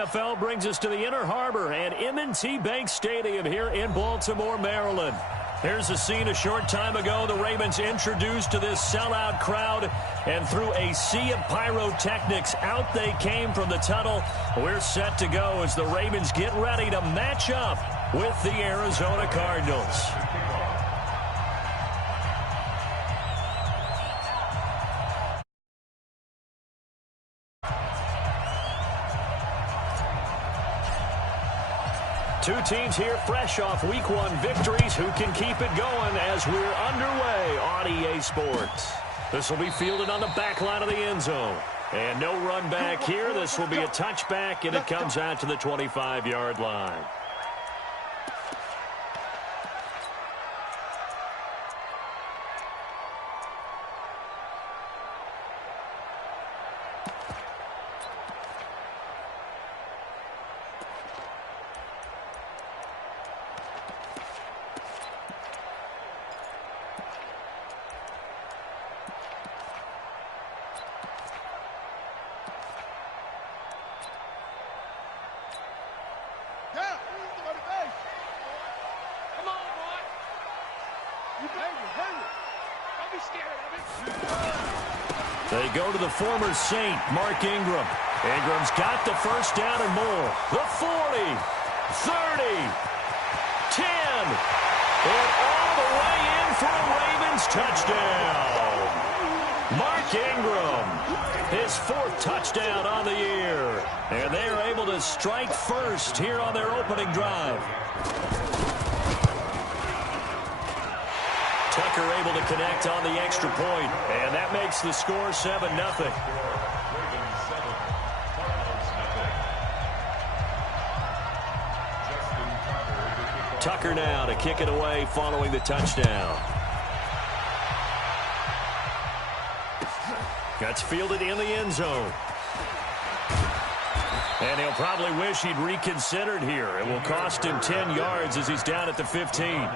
NFL brings us to the Inner Harbor and M&T Bank Stadium here in Baltimore, Maryland. Here's a scene a short time ago. The Ravens introduced to this sellout crowd, and through a sea of pyrotechnics, out they came from the tunnel. We're set to go as the Ravens get ready to match up with the Arizona Cardinals. Two teams here fresh off Week 1 victories. Who can keep it going as we're underway on EA Sports? This will be fielded on the back line of the end zone. And no run back here. This will be a touchback, and it comes out to the 25-yard line. They go to the former Saint, Mark Ingram. Ingram's got the first down and more. The 40, 30, 10, and all the way in for a Ravens touchdown. Mark Ingram, his 4th touchdown on the year. And they are able to strike first here on their opening drive. Tucker able to connect on the extra point, and that makes the score 7-0. Tucker now to kick it away following the touchdown. Gets fielded in the end zone. And he'll probably wish he'd reconsidered here. It will cost him 10 yards as he's down at the 15.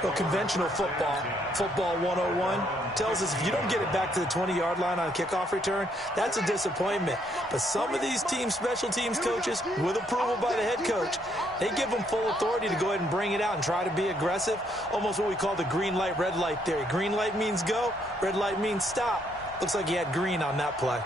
Well, conventional football 101, tells us if you don't get it back to the 20-yard line on a kickoff return, that's a disappointment. But some of these special teams coaches, with approval by the head coach, they give them full authority to go ahead and bring it out and try to be aggressive, almost what we call the green light, red light theory. Green light means go, red light means stop. Looks like he had green on that play.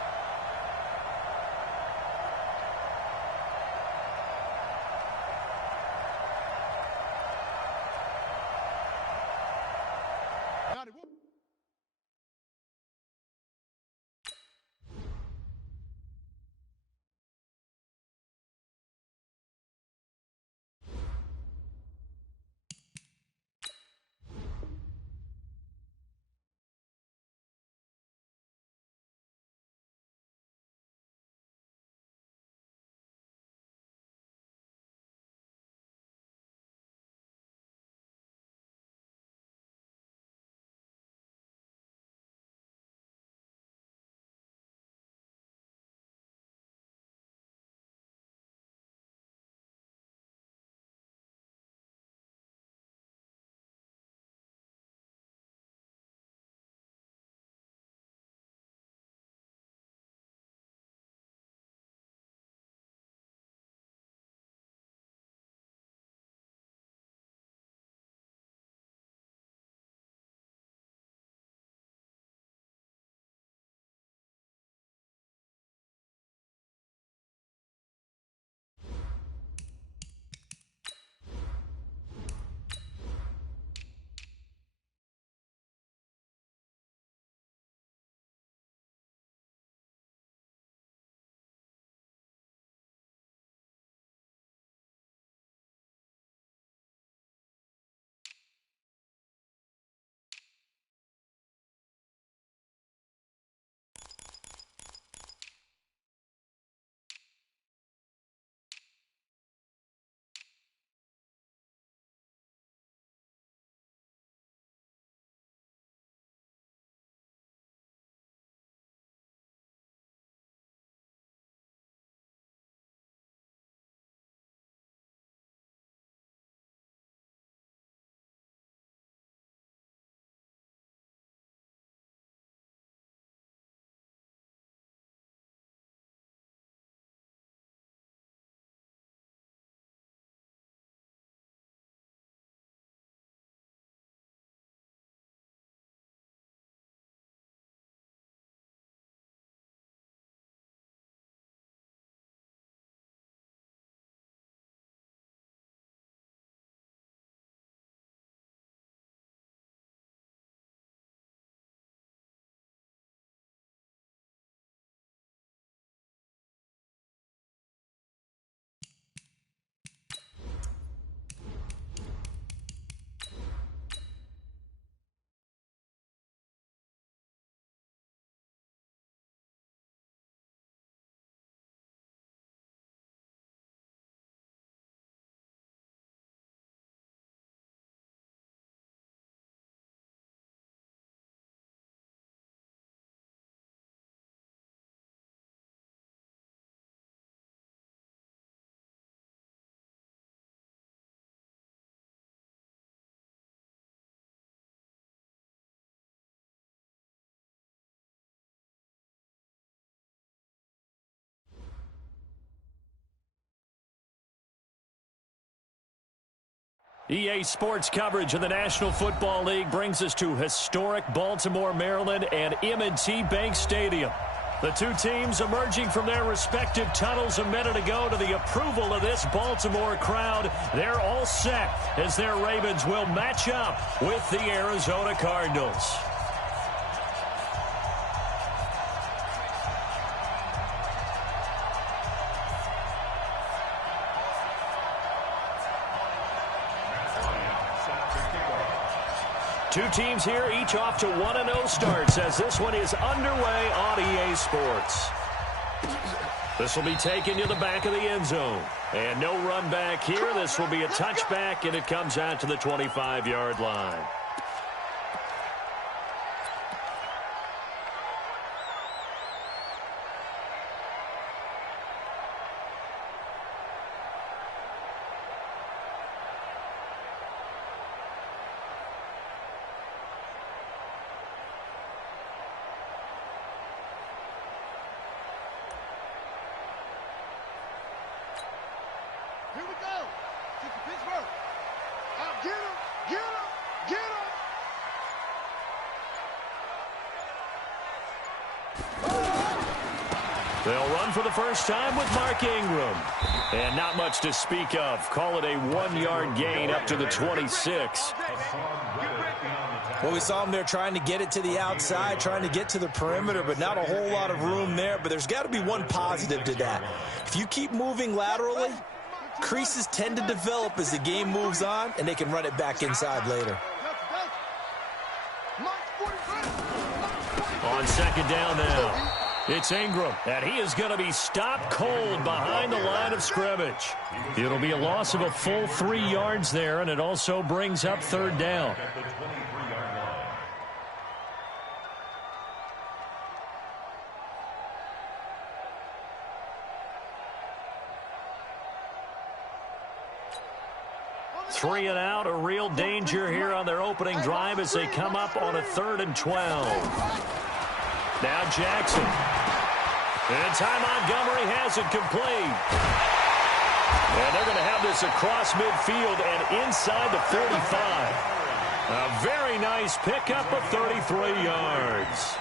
EA Sports coverage of the National Football League brings us to historic Baltimore, Maryland, and M&T Bank Stadium. The two teams emerging from their respective tunnels a minute ago to the approval of this Baltimore crowd. They're all set as their Ravens will match up with the Arizona Cardinals. Two teams here, each off to 1-0 starts as this one is underway on EA Sports. This will be taken to the back of the end zone. And no run back here. This will be a touchback, and it comes out to the 25-yard line. Here we go. Kick to Pittsburgh. Out, get him, get him, get him. They'll run for the first time with Mark Ingram. And not much to speak of. Call it a 1-yard gain up to the 26. Well, we saw him there trying to get it to the outside, trying to get to the perimeter, but not a whole lot of room there. But there's got to be one positive to that. If you keep moving laterally, creases tend to develop as the game moves on, and they can run it back inside later. On second down now, it's Ingram, and he is going to be stopped cold behind the line of scrimmage. It'll be a loss of a full 3 yards there, and it also brings up third down. Three and out, a real danger here on their opening drive as they come up on a 3rd and 12. Now Jackson. And Ty Montgomery has it complete. And they're going to have this across midfield and inside the 45. A very nice pickup of 33 yards.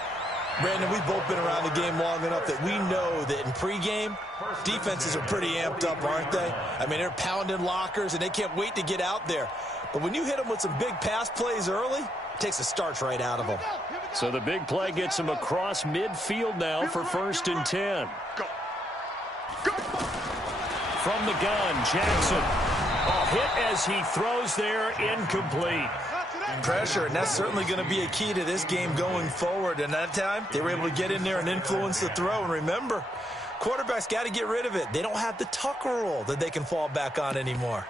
Brandon, we've both been around the game long enough that we know that in pregame, defenses are pretty amped up, aren't they? I mean, they're pounding lockers, and they can't wait to get out there. But when you hit them with some big pass plays early, it takes the starch right out of them. So the big play gets them across midfield now for 1st and 10. From the gun, Jackson. A hit as he throws there, incomplete. Pressure, and that's certainly going to be a key to this game going forward. And that time, they were able to get in there and influence the throw. And remember, quarterbacks got to get rid of it. They don't have the Tucker rule that they can fall back on anymore.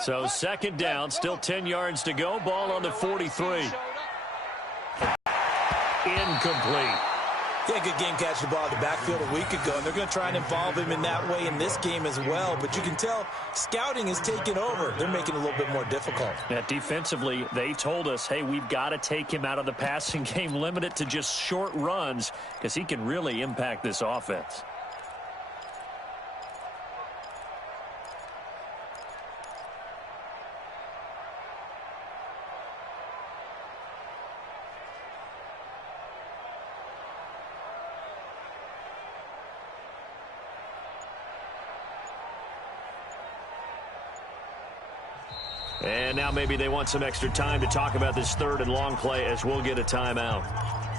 So second down, still 10 yards to go. Ball on the 43. Incomplete. Yeah, good game catching the ball in the backfield a week ago, and they're going to try and involve him in that way in this game as well. But you can tell scouting is taking over. They're making it a little bit more difficult. Yeah, defensively, they told us, hey, we've got to take him out of the passing game, limit it to just short runs, because he can really impact this offense. And now maybe they want some extra time to talk about this 3rd and long play as we'll get a timeout.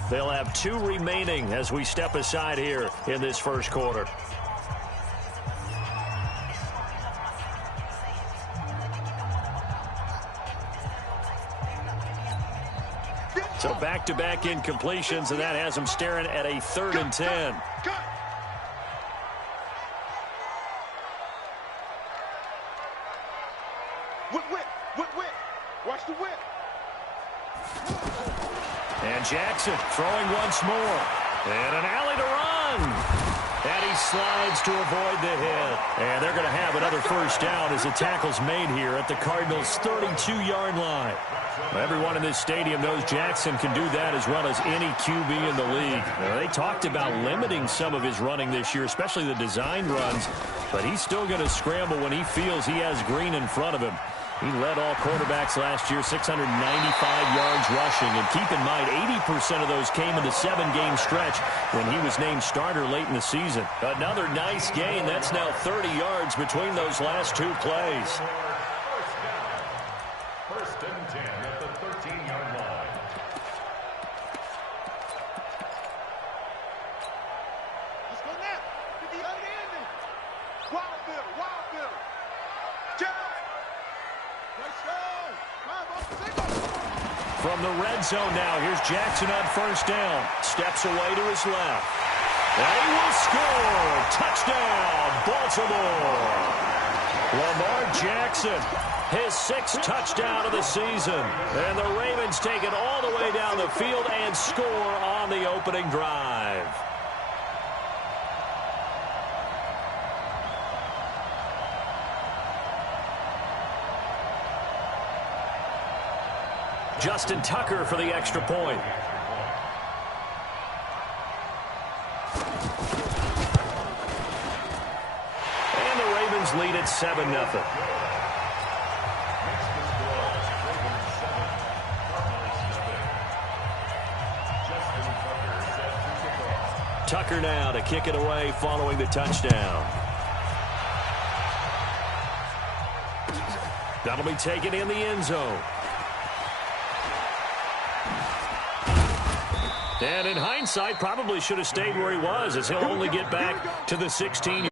They'll have 2 remaining as we step aside here in this first quarter. So back-to-back incompletions, and that has them staring at a 3rd and 10. Watch the whip. And Jackson throwing once more. And an alley to run. And And he slides to avoid the hit. And they're going to have another first down as the tackle's made here at the Cardinals' 32-yard line. Everyone in this stadium knows Jackson can do that as well as any QB in the league. Now, they talked about limiting some of his running this year, especially the design runs, but he's still going to scramble when he feels he has green in front of him. He led all quarterbacks last year, 695 yards rushing. And keep in mind, 80% of those came in the 7-game stretch when he was named starter late in the season. Another nice gain. That's now 30 yards between those last two plays. First and 10 at the 13-yard line. Let's go now. Get the other end. Wild Bill. Wild Bill. Jack. Let's go. From the red zone now, here's Jackson on first down. Steps away to his left. And he will score. Touchdown, Baltimore. Lamar Jackson, his 6th touchdown of the season. And the Ravens take it all the way down the field and score on the opening drive. Justin Tucker for the extra point. And the Ravens lead at 7-0. Tucker now to kick it away following the touchdown. That'll be taken in the end zone. And in hindsight, probably should have stayed where he was, as he'll only get back to the 16.